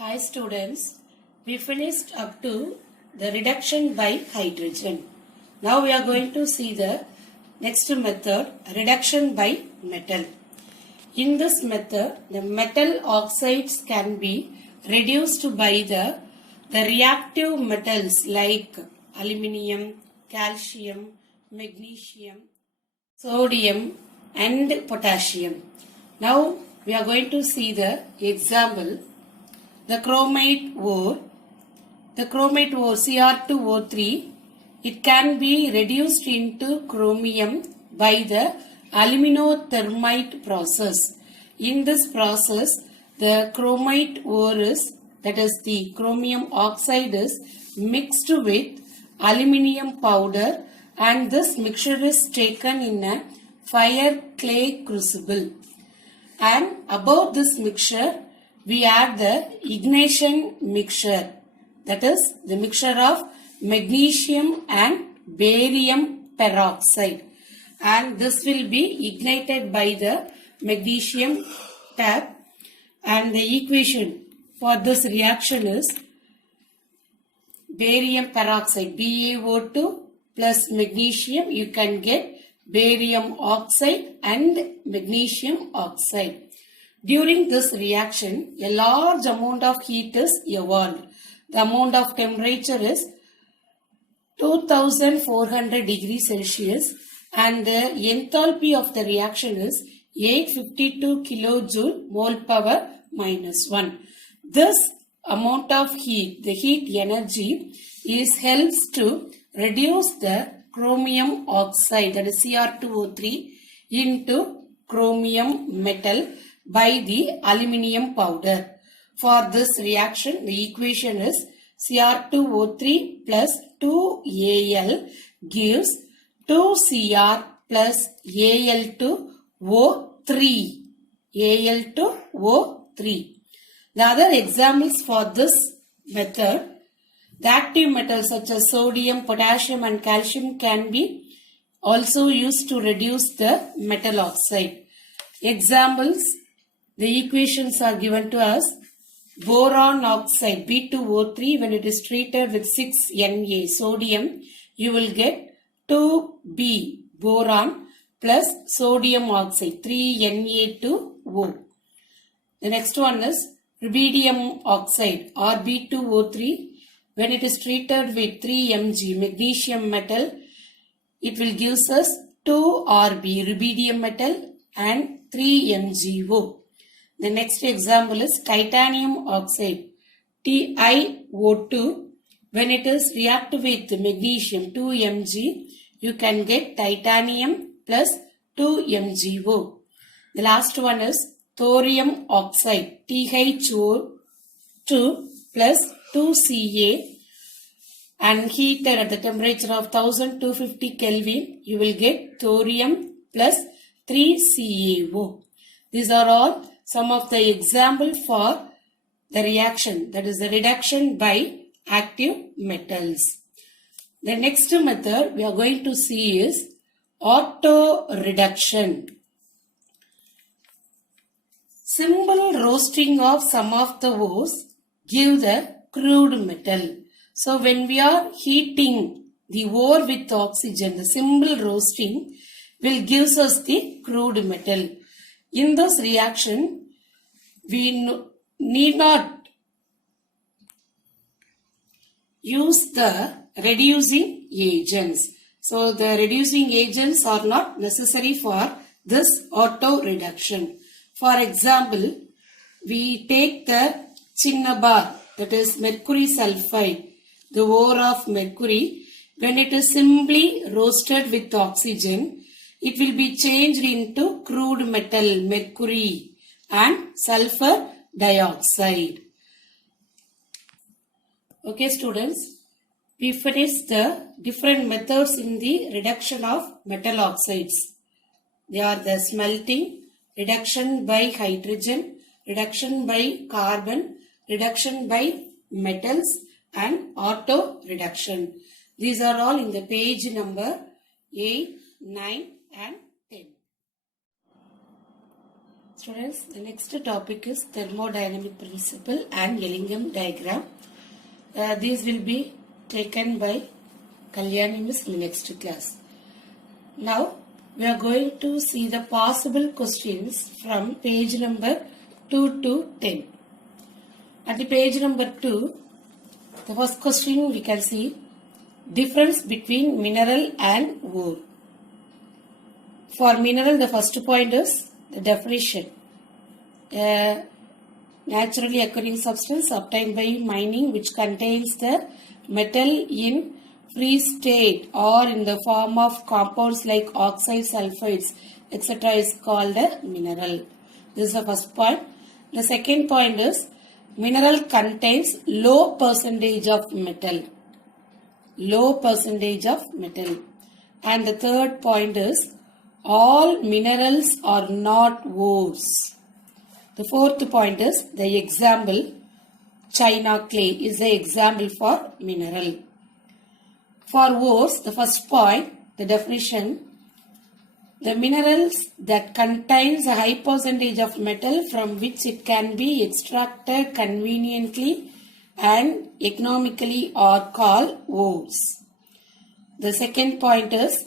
Hi students, we finished up to the reduction by hydrogen. Now we are going to see the next method, reduction by metal. In this method, the metal oxides can be reduced by the reactive metals like aluminium, calcium, magnesium, sodium and potassium. Now we are going to see the example. The chromate ore Cr2O3, it can be reduced into chromium by the aluminothermite process. In this process, the chromate ore that is the chromium oxide is mixed with aluminium powder, and this mixture is taken in a fire clay crucible. And above this mixture, we add the ignition mixture, that is the mixture of magnesium and barium peroxide, and this will be ignited by the magnesium tap, and the equation for this reaction is barium peroxide, BaO2 plus magnesium, you can get barium oxide and magnesium oxide. During this reaction, a large amount of heat is evolved. The amount of temperature is 2400 degrees Celsius, and the enthalpy of the reaction is 852 kilojoule mole power minus 1. This amount of heat, the heat energy, helps to reduce the chromium oxide, that is Cr2O3, into chromium metal by the aluminium powder. For this reaction, the equation is Cr2O3 plus 2Al gives 2Cr plus Al2O3. Al2O3. The other examples for this method, the active metals such as sodium, potassium and calcium can be also used to reduce the metal oxide. Examples, the equations are given to us. Boron oxide B2O3, when it is treated with 6Na sodium, you will get 2B boron plus sodium oxide 3Na2O. The next one is rubidium oxide Rb2O3, when it is treated with 3Mg magnesium metal, it will give us 2Rb rubidium metal and 3MgO. The next example is titanium oxide TiO2. When it is reacted with magnesium 2Mg, you can get titanium plus 2MgO. The last one is thorium oxide TiO2 plus 2Ca, and heated at the temperature of 1250 Kelvin, you will get thorium plus 3CaO. These are all some of the example for the reaction, that is the reduction by active metals. The next method we are going to see is auto reduction. Simple roasting of some of the ores give the crude metal. So when we are heating the ore with oxygen, the simple roasting will give us the crude metal. In this reaction, we need not use the reducing agents. So the reducing agents are not necessary for this auto reduction. For example, we take the cinnabar, that is mercury sulfide, the ore of mercury. When it is simply roasted with oxygen, it will be changed into crude metal mercury and sulfur dioxide. Okay students, we finished the different methods in the reduction of metal oxides. They are the smelting, reduction by hydrogen, reduction by carbon, reduction by metals and auto reduction. These are all in the page number 8, 9 and 10. Students, the next topic is thermodynamic principle and Ellingham diagram. These will be taken by Kalyani Miss in the next class. Now, we are going to see the possible questions from page number 2 to 10. At the page number 2, the first question we can see difference between mineral and ore. For mineral, the first point is the definition. A naturally occurring substance obtained by mining which contains the metal in free state or in the form of compounds like oxides, sulfides, etc. is called a mineral. This is the first point. The second point is mineral contains low percentage of metal. Low percentage of metal. And the third point is all minerals are not ores. The fourth point is the example China clay is the example for mineral. For ores, the first point, the definition, the minerals that contains a high percentage of metal from which it can be extracted conveniently and economically are called ores. The second point is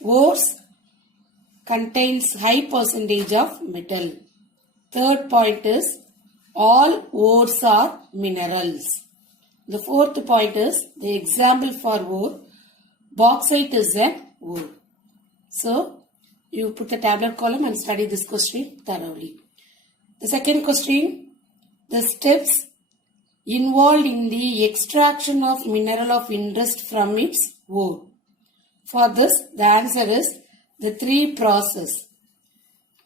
ores contains high percentage of metal. Third point is all ores are minerals. The fourth point is the example for ore. Bauxite is an ore. So, you put the tabular column and study this question thoroughly. The second question, the steps involved in the extraction of mineral of interest from its ore. For this, the answer is the three process.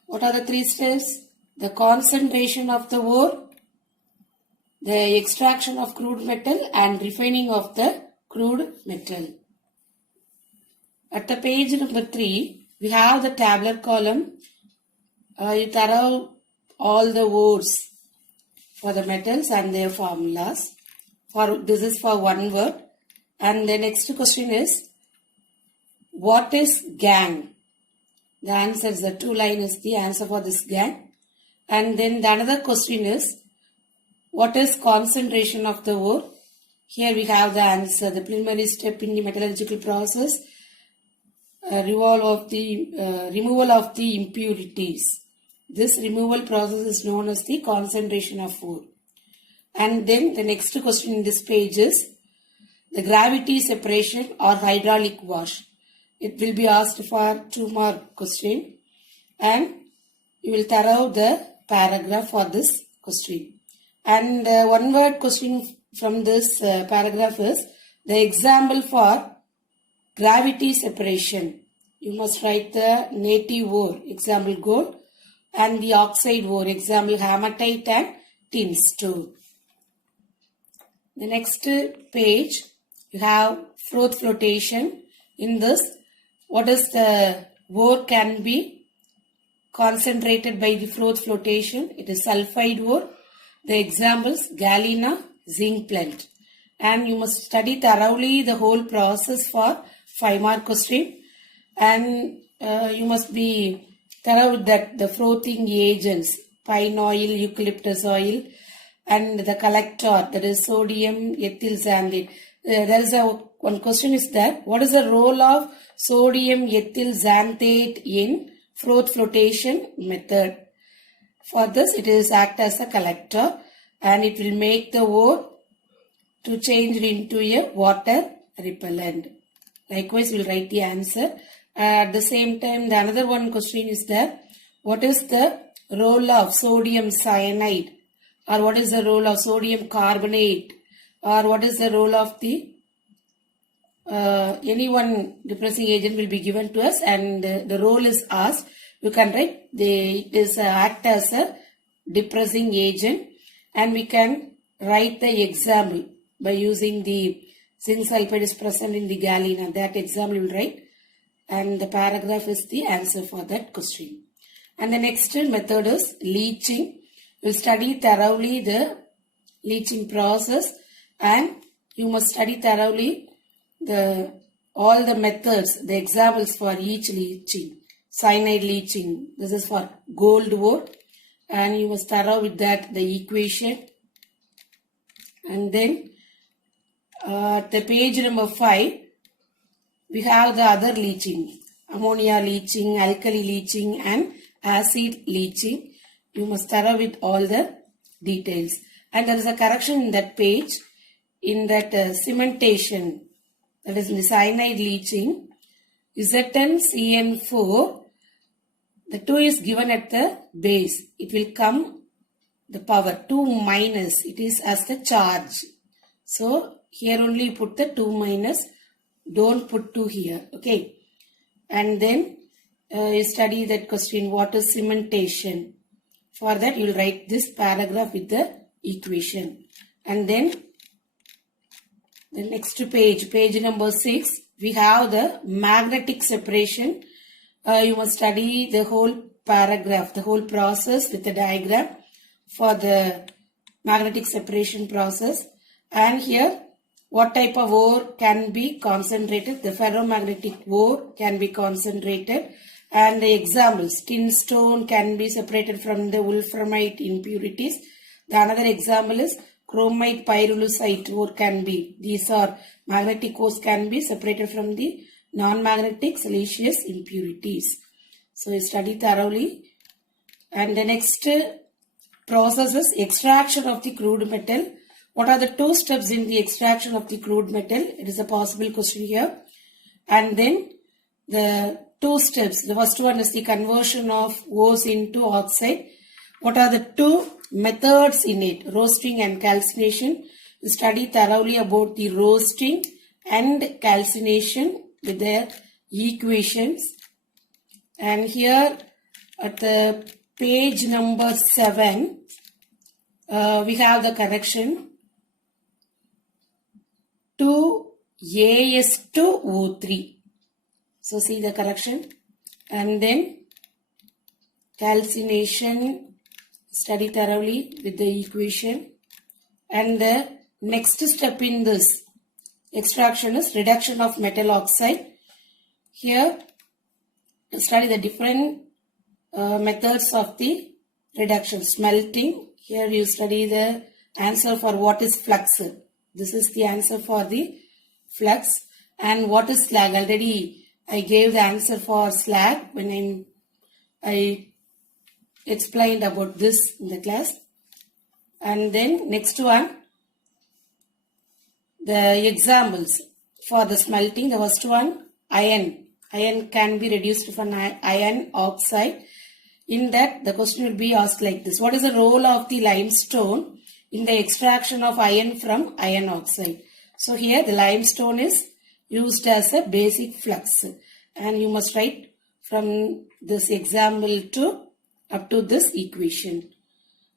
What are the three steps? The concentration of the ore, the extraction of crude metal and refining of the crude metal. At the page number 3, we have the tabular column. You thorough all the ores for the metals and their formulas. This is for one word. And the next question is, what is gangue? The answer is the 2-line is the answer for this gangue. And then the another question is, what is concentration of the ore? Here we have the answer. The preliminary step in the metallurgical process, removal of the impurities. This removal process is known as the concentration of ore. And then the next question in this page is the gravity separation or hydraulic wash. It will be asked for 2-mark question and you will thorough the paragraph for this question. And one word question from this paragraph is the example for gravity separation. You must write the native ore, example gold, and the oxide ore, example hematite and tin stone. The next page, you have froth flotation. In this, what is the ore can be concentrated by the froth flotation? It is sulfide ore. The examples galena, zinc plant. And you must study thoroughly the whole process for 5-mark question. And you must be thorough that the frothing agents, pine oil, eucalyptus oil, and the collector, that is sodium ethyl xanthate. There is one question is that what is the role of sodium ethyl xanthate in froth flotation method? For this, it is act as a collector and it will make the ore to change it into a water repellent. Likewise, we will write the answer. At the same time, the another one question is that what is the role of sodium cyanide, or what is the role of sodium carbonate, or what is the role of the any one depressing agent will be given to us and the role is asked. You can write it is act as a depressing agent and we can write the example by using the zinc sulfide is present in the galena. That example you will write and the paragraph is the answer for that question. And the next method is leaching. You will study thoroughly the leaching process and you must study thoroughly all the methods, the examples for each leaching. Cyanide leaching, this is for gold ore. and you must thorough with that the equation. And then the page number 5, we have the other leaching, ammonia leaching, alkali leaching and acid leaching. You must thorough with all the details. And there is a correction in that page, in that cementation, that is in the cyanide leaching, ZnCN4, the 2 is given at the base. It will come the power 2 minus, it is as the charge. So here only you put the 2 minus, don't put 2 here, okay. And then you study that question, what is cementation? For that you will write this paragraph with the equation. And then the next page, page number 6, we have the magnetic separation. You must study the whole paragraph, the whole process with the diagram for the magnetic separation process. And here, what type of ore can be concentrated? The ferromagnetic ore can be concentrated. And the examples, tin stone can be separated from the wolframite impurities. The another example is chromite pyrolusite ore can be. These are magnetic ores can be separated from the non-magnetic siliceous impurities. So you study thoroughly. And the next process is extraction of the crude metal. What are the 2 steps in the extraction of the crude metal? It is a possible question here. And then the 2 steps. The first one is the conversion of ores into oxide. What are the 2 methods in it? Roasting and calcination. You study thoroughly about the roasting and calcination with their equations. And here at the page number 7, we have the correction. 2As2O3. So see the correction. And then calcination, study thoroughly with the equation. And the next step in this extraction is reduction of metal oxide. Here study the different methods of the reduction. Smelting. Here you study the answer for what is flux. This is the answer for the flux. And what is slag? Already I gave the answer for slag when I explained about this in the class. And then next one, the examples for the smelting. The first one, iron. Iron can be reduced from iron oxide. In that, the question will be asked like this. What is the role of the limestone in the extraction of iron from iron oxide? So here the limestone is used as a basic flux. And you must write from this example to up to this equation.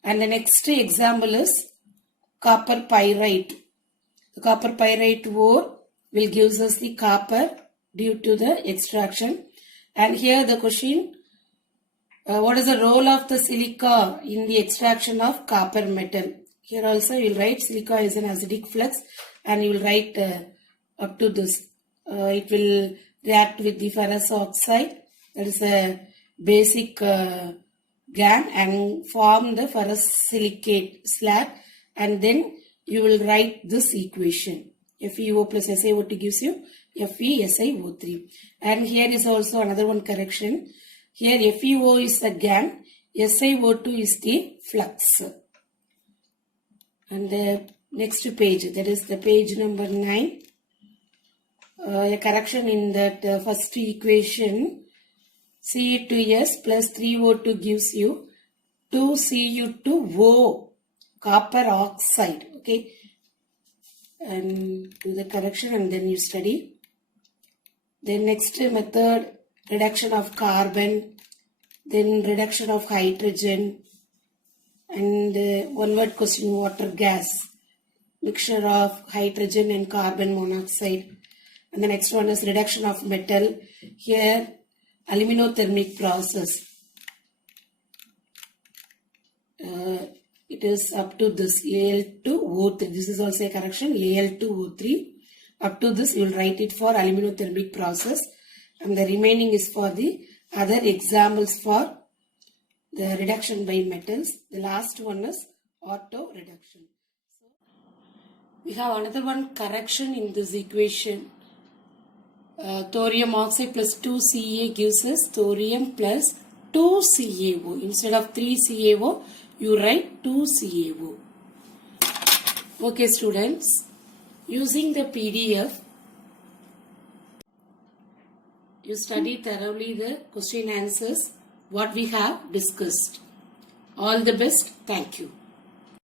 And the next example is copper pyrite. The copper pyrite ore will give us the copper due to the extraction. And here the question, what is the role of the silica in the extraction of copper metal? Here also you will write silica is an acidic flux and you will write up to this. It will react with the ferrous oxide, that is a basic GAN, and form the ferrous silicate slag, and then you will write this equation. FeO plus SiO2 gives you FeSiO3. And here is also another one correction. Here FeO is the GAN, SiO2 is the flux. And the next page, that is the page number 9. A correction in that first equation, Ce2S plus 3O2 gives you 2Cu2O, copper oxide. Okay. And do the correction and then you study. Then next method, reduction of carbon, then reduction of hydrogen, and one word question, water gas, mixture of hydrogen and carbon monoxide. And the next one is reduction of metal. Here aluminothermic process. It is up to this Al2O3. This is also a correction, Al2O3. Up to this you will write it for aluminothermic process. And the remaining is for the other examples for the reduction by metals. The last one is auto reduction. So we have another one correction in this equation. Thorium oxide plus 2Ca gives us thorium plus 2CaO. Instead of 3CaO, you write 2CaO. Okay students, using the PDF, you study thoroughly the question answers what we have discussed. All the best. Thank you.